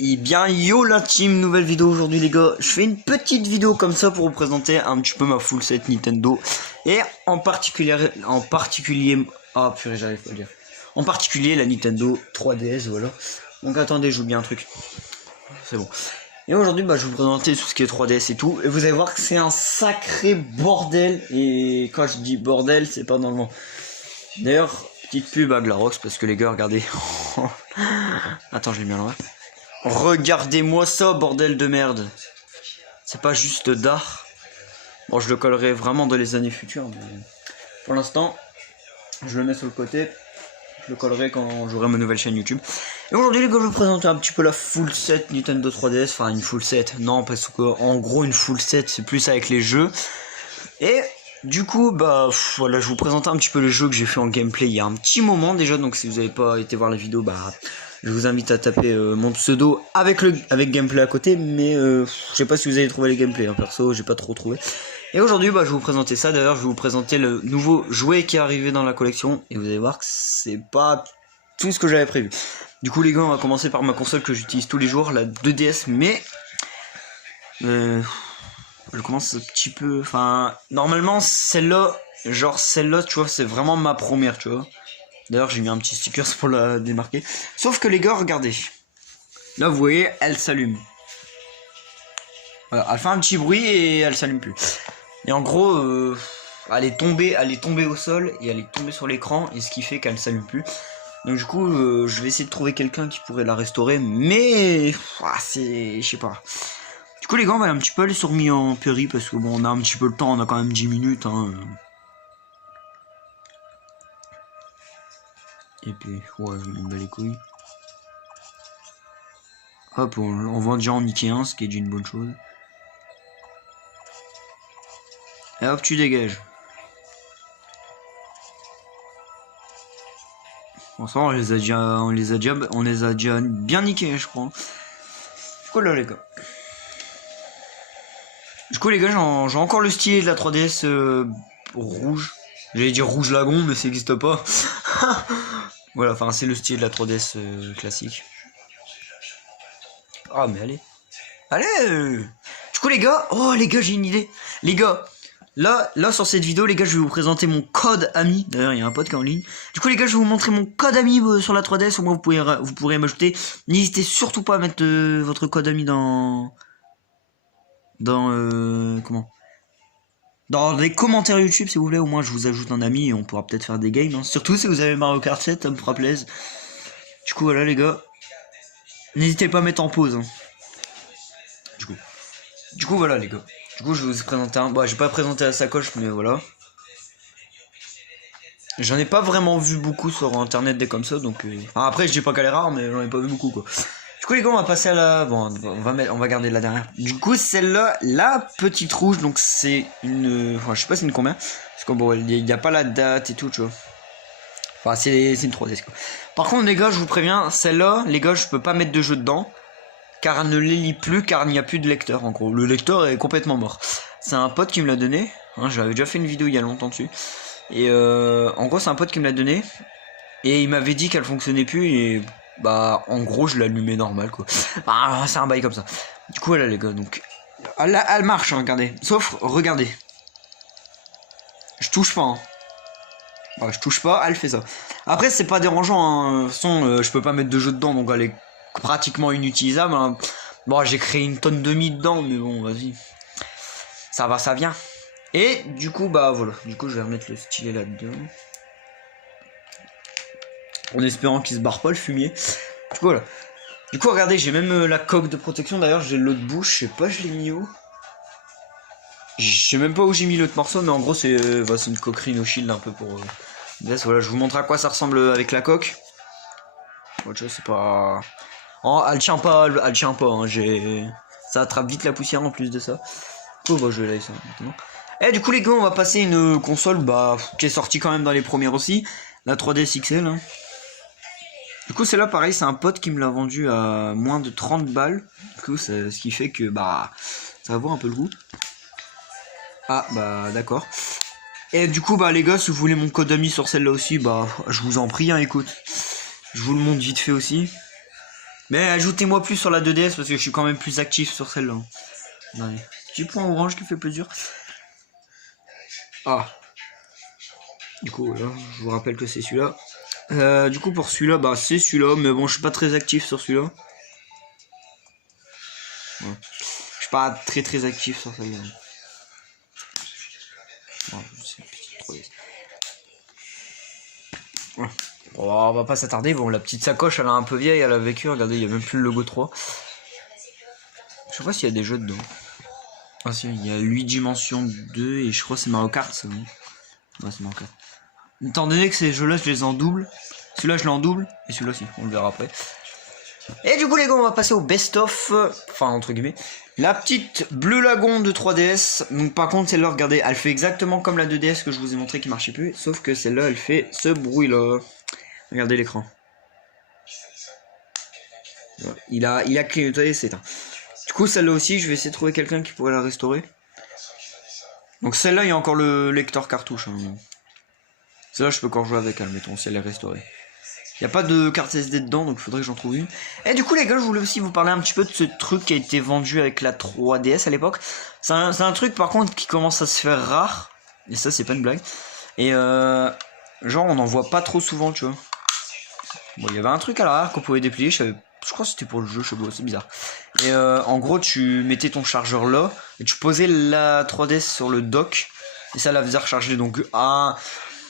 Et bien yo la team, nouvelle vidéo aujourd'hui les gars. Je fais une petite vidéo comme ça pour vous présenter un petit peu ma full set Nintendo. Et en particulier ah purée j'arrive pas à le dire. En particulier la Nintendo 3DS, voilà. Donc attendez, j'oublie un truc. C'est bon. Et aujourd'hui je vais vous présenter tout ce qui est 3DS et tout. Et vous allez voir que c'est un sacré bordel. Et quand je dis bordel, c'est pas dans le vent. D'ailleurs, petite pub à Glarox parce que les gars regardez. Attends, je l'ai mis à l'envers. Regardez-moi ça, bordel de merde. C'est pas juste d'art. Bon, je le collerai vraiment dans les années futures, mais pour l'instant, je le mets sur le côté. Je le collerai quand j'aurai ma nouvelle chaîne YouTube. Et aujourd'hui, les gars, je vais vous présenter un petit peu la full set Nintendo 3DS. Enfin, une full set. Non, parce que en gros, une full set, c'est plus avec les jeux. Et du coup, voilà, je vous présente un petit peu les jeux que j'ai fait en gameplay il y a un petit moment déjà. Donc, si vous n'avez pas été voir la vidéo, je vous invite à taper mon pseudo avec gameplay à côté, mais je sais pas si vous avez trouvé les gameplays, hein, perso j'ai pas trop trouvé. Et aujourd'hui je vais vous présenter ça. D'ailleurs je vais vous présenter le nouveau jouet qui est arrivé dans la collection, et vous allez voir que c'est pas tout ce que j'avais prévu. Du coup les gars, on va commencer par ma console que j'utilise tous les jours, la 2DS, mais je commence un petit peu, enfin normalement celle-là, tu vois, c'est vraiment ma première, tu vois. D'ailleurs j'ai mis un petit sticker pour la démarquer. Sauf que les gars, regardez. Là vous voyez, elle s'allume. Voilà, elle fait un petit bruit et elle s'allume plus. Et en gros, elle est tombée au sol et elle est tombée sur l'écran, et ce qui fait qu'elle s'allume plus. Donc du coup, je vais essayer de trouver quelqu'un qui pourrait la restaurer, mais c'est, je sais pas. Du coup les gars, on va un petit peu aller sur Mi en Péri parce que bon, on a un petit peu le temps, on a quand même 10 minutes. Hein. Et puis, ouais, je m'en bats les couilles. Hop, on vend déjà en Ikea, ce qui est déjà une bonne chose. Et hop, tu dégages. Bon, ça, on les a déjà bien niqués, je crois. Du coup, là, les gars. J'ai encore le stylet de la 3DS rouge. J'allais dire rouge lagon, mais ça n'existe pas. Voilà, enfin, c'est le stylet de la 3DS classique. Ah, mais allez. Allez Du coup, les gars, j'ai une idée. Les gars, là, sur cette vidéo, les gars, je vais vous présenter mon code ami. D'ailleurs, il y a un pote qui est en ligne. Du coup, les gars, je vais vous montrer mon code ami sur la 3DS. Au moins, vous pourrez m'ajouter. N'hésitez surtout pas à mettre votre code ami dans les commentaires YouTube, si vous voulez. Au moins, je vous ajoute un ami et on pourra peut-être faire des games. Hein. Surtout si vous avez Mario Kart 7, ça me fera plaisir. Du coup, voilà, les gars. N'hésitez pas à mettre en pause. Hein. Du coup, voilà, les gars. Du coup, je vais vous présenter un... je vais pas présenter la sacoche, mais voilà. J'en ai pas vraiment vu beaucoup sur internet des comme ça, donc... après, je dis pas qu'elle est rare, mais j'en ai pas vu beaucoup, quoi. Du coup, les gars, on va passer à la... Bon, on va garder la dernière. Du coup, celle-là, la petite rouge, donc c'est une... Enfin, je sais pas c'est une combien. Parce que bon, il n'y a pas la date et tout, tu vois. Enfin, c'est une 3DS, quoi. Par contre, les gars, je vous préviens, celle-là, les gars, je peux pas mettre de jeu dedans. Car elle ne les lit plus, car il n'y a plus de lecteur, en gros. Le lecteur est complètement mort. C'est un pote qui me l'a donné. Hein, j'avais déjà fait une vidéo il y a longtemps dessus. Et en gros, c'est un pote qui me l'a donné. Et il m'avait dit qu'elle fonctionnait plus. Et en gros, je l'allumais normal, quoi. C'est un bail comme ça. Du coup, voilà, les gars. Donc, elle marche, hein, regardez. Sauf, regardez. Je touche pas, hein. Je touche pas, elle fait ça. Après, c'est pas dérangeant, hein. De toute façon, je peux pas mettre de jeu dedans, donc elle est pratiquement inutilisable. Hein. Bon, j'ai créé une tonne de mi dedans, mais bon, vas-y. Ça va, ça vient. Et du coup, voilà. Du coup, je vais remettre le stylet là-dedans. En espérant qu'il se barre pas le fumier. Du coup, voilà. Du coup, regardez, j'ai même la coque de protection. D'ailleurs, j'ai l'autre bouche. Je sais pas, je l'ai mis où. Je sais même pas où j'ai mis l'autre morceau, mais en gros, c'est une coquerie no shield un peu pour. Voilà, je vous montre à quoi ça ressemble avec la coque. Bon, tu vois, c'est pas. Oh, elle tient pas, hein, ça attrape vite la poussière en plus de ça. Oh, je vais laisser ça maintenant. Et du coup, les gars, on va passer une console qui est sortie quand même dans les premières aussi, la 3DS XL. Hein. Du coup, celle-là, pareil, c'est un pote qui me l'a vendu à moins de 30 balles. Du coup, ce qui fait que ça va voir un peu le goût. Ah, d'accord. Et du coup, les gars, si vous voulez mon code ami sur celle-là aussi, je vous en prie, hein, écoute. Je vous le montre vite fait aussi. Mais ajoutez-moi plus sur la 2DS parce que je suis quand même plus actif sur celle-là. Petit point orange qui fait plaisir. Ah. Du coup, là, je vous rappelle que c'est celui-là. Du coup, pour celui-là, bah c'est celui-là. Mais bon, je suis pas très actif sur celui-là. Ouais. Je suis pas très actif sur celle-là. Ouais. Bon, on va pas s'attarder. Bon, la petite sacoche, elle est un peu vieille, elle a vécu. Regardez, il y a même plus le logo 3. Je sais pas s'il y a des jeux dedans. Ah si, il y a 8 dimensions 2 et je crois que c'est Mario Kart, c'est bon. Ouais, c'est Mario Kart. Étant donné que ces jeux-là, je les en double. Celui-là, je l'ai en double. Et celui-là aussi, on le verra après. Et du coup, les gars, on va passer au best-of. Enfin, entre guillemets. La petite Bleu Lagon de 3DS. Donc, par contre, celle-là, regardez, elle fait exactement comme la 2DS que je vous ai montré qui marchait plus. Sauf que celle-là, elle fait ce bruit-là. Regardez l'écran. Il a clignoté, c'est éteint. Du coup, celle-là aussi, je vais essayer de trouver quelqu'un qui pourrait la restaurer. Donc, celle-là, il y a encore le lecteur cartouche. Hein. Celle-là, je peux encore jouer avec elle, mettons, si elle est restaurée. Il n'y a pas de carte SD dedans, donc il faudrait que j'en trouve une. Et du coup, les gars, je voulais aussi vous parler un petit peu de ce truc qui a été vendu avec la 3DS à l'époque. C'est un truc, par contre, qui commence à se faire rare. Et ça, c'est pas une blague. Et genre, on n'en voit pas trop souvent, tu vois. Bon, il y avait un truc à l'arrière qu'on pouvait déplier. Je crois que c'était pour le jeu, je sais pas, c'est bizarre. Et en gros, tu mettais ton chargeur là, et tu posais la 3DS sur le dock, et ça la faisait recharger. Donc,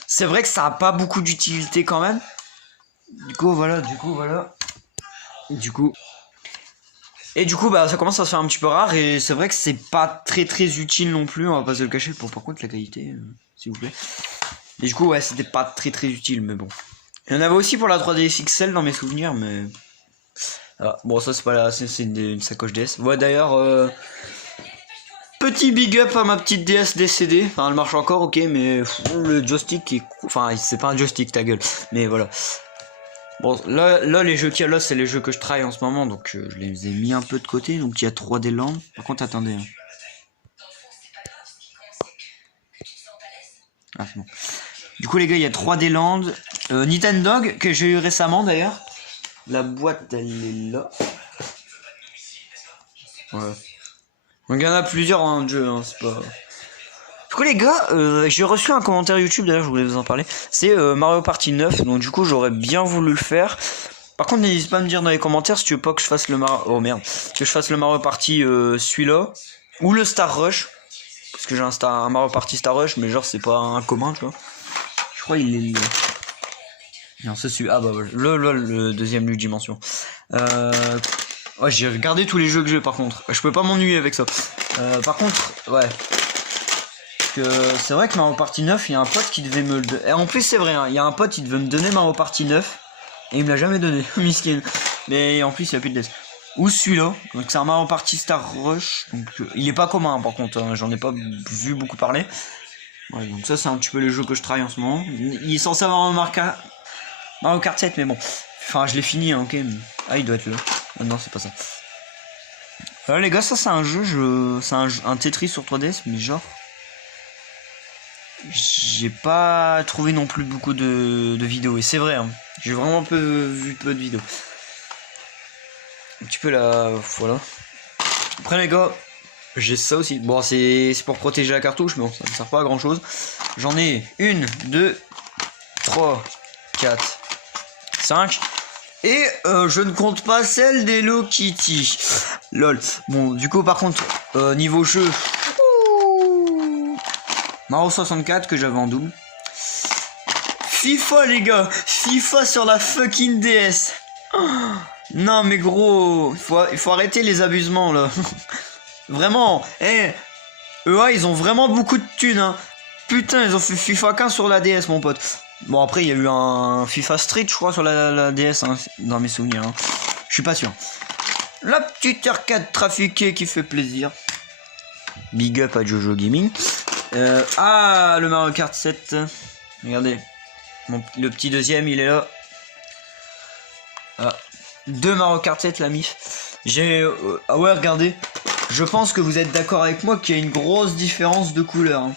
c'est vrai que ça a pas beaucoup d'utilité quand même. Du coup, voilà. Et du coup, bah, ça commence à se faire un petit peu rare, et c'est vrai que c'est pas très utile non plus, on va pas se le cacher. Bon, par contre, la qualité, s'il vous plaît. Et du coup, ouais, c'était pas très utile, mais bon. Il y en avait aussi pour la 3DS XL dans mes souvenirs, mais... Ah, bon, ça, c'est pas là, c'est une sacoche DS. Ouais, d'ailleurs, petit big up à ma petite DS décédée. Enfin, elle marche encore, ok, mais le joystick est... Enfin, c'est pas un joystick, ta gueule. Mais voilà. Bon, là les jeux qu'il y a là, c'est les jeux que je travaille en ce moment, donc je les ai mis un peu de côté. Donc il y a 3D Land. Par contre, attendez. Hein. Ah, c'est bon. Du coup, les gars, il y a 3D Land. Nintendo, que j'ai eu récemment d'ailleurs. La boîte, elle est là. Ouais. Donc il y en a plusieurs en jeu, hein, c'est pas... Du coup les gars, j'ai reçu un commentaire YouTube, d'ailleurs je voulais vous en parler. C'est Mario Party 9, donc du coup j'aurais bien voulu le faire. Par contre n'hésite pas à me dire dans les commentaires si tu veux pas que je fasse le Mario... Oh merde. Que je fasse le Mario Party celui-là. Ou le Star Rush. Parce que j'ai un Mario Party Star Rush, mais genre c'est pas un commun, tu vois. Je crois il est là. Non, c'est celui... Ah bah le deuxième lui dimension. Ouais, j'ai regardé tous les jeux que j'ai par contre. Je peux pas m'ennuyer avec ça. Par contre, ouais. C'est vrai que Mario Party 9, il y a un pote qui devait me le... Et en plus c'est vrai, hein, il y a un pote qui devait me donner Mario Party 9. Et il me l'a jamais donné, miskin. Mais en plus il y a plus de DS. Ou celui-là, donc c'est un Mario Party Star Rush. Donc il est pas commun hein, par contre, hein, j'en ai pas vu beaucoup parler. Ouais, donc ça c'est un petit peu les jeux que je travaille en ce moment. Il est censé avoir un Mario Kart 7 mais bon. Enfin je l'ai fini, hein, ok. Ah il doit être là. Oh, non c'est pas ça. Les gars, ça c'est un jeu, c'est un Tetris sur 3DS, mais genre... J'ai pas trouvé non plus beaucoup de vidéos, et c'est vrai, hein, j'ai vraiment vu peu de vidéos. Un petit peu là, voilà. Après les gars, j'ai ça aussi. Bon, c'est pour protéger la cartouche, mais bon, ça ne sert pas à grand chose. J'en ai 1, 2, 3, 4, 5. Et je ne compte pas celle d'Hello Kitty. Lol. Bon, du coup, par contre, niveau jeu... Mario 64 que j'avais en double. FIFA les gars, FIFA sur la fucking DS. Oh, non mais gros, il faut arrêter les abusements là. Vraiment, EA ils ont vraiment beaucoup de thunes hein. Putain ils ont fait FIFA 15 sur la DS mon pote. Bon après il y a eu un FIFA Street je crois sur la DS hein, dans mes souvenirs hein. Je suis pas sûr. La petite arcade trafiquée qui fait plaisir. Big up à Jojo Gaming. Le Mario Kart 7. Regardez. Le petit deuxième, il est là. Ah. 2 Mario Kart 7, la MIF. Ah ouais, regardez. Je pense que vous êtes d'accord avec moi qu'il y a une grosse différence de couleur. Hein.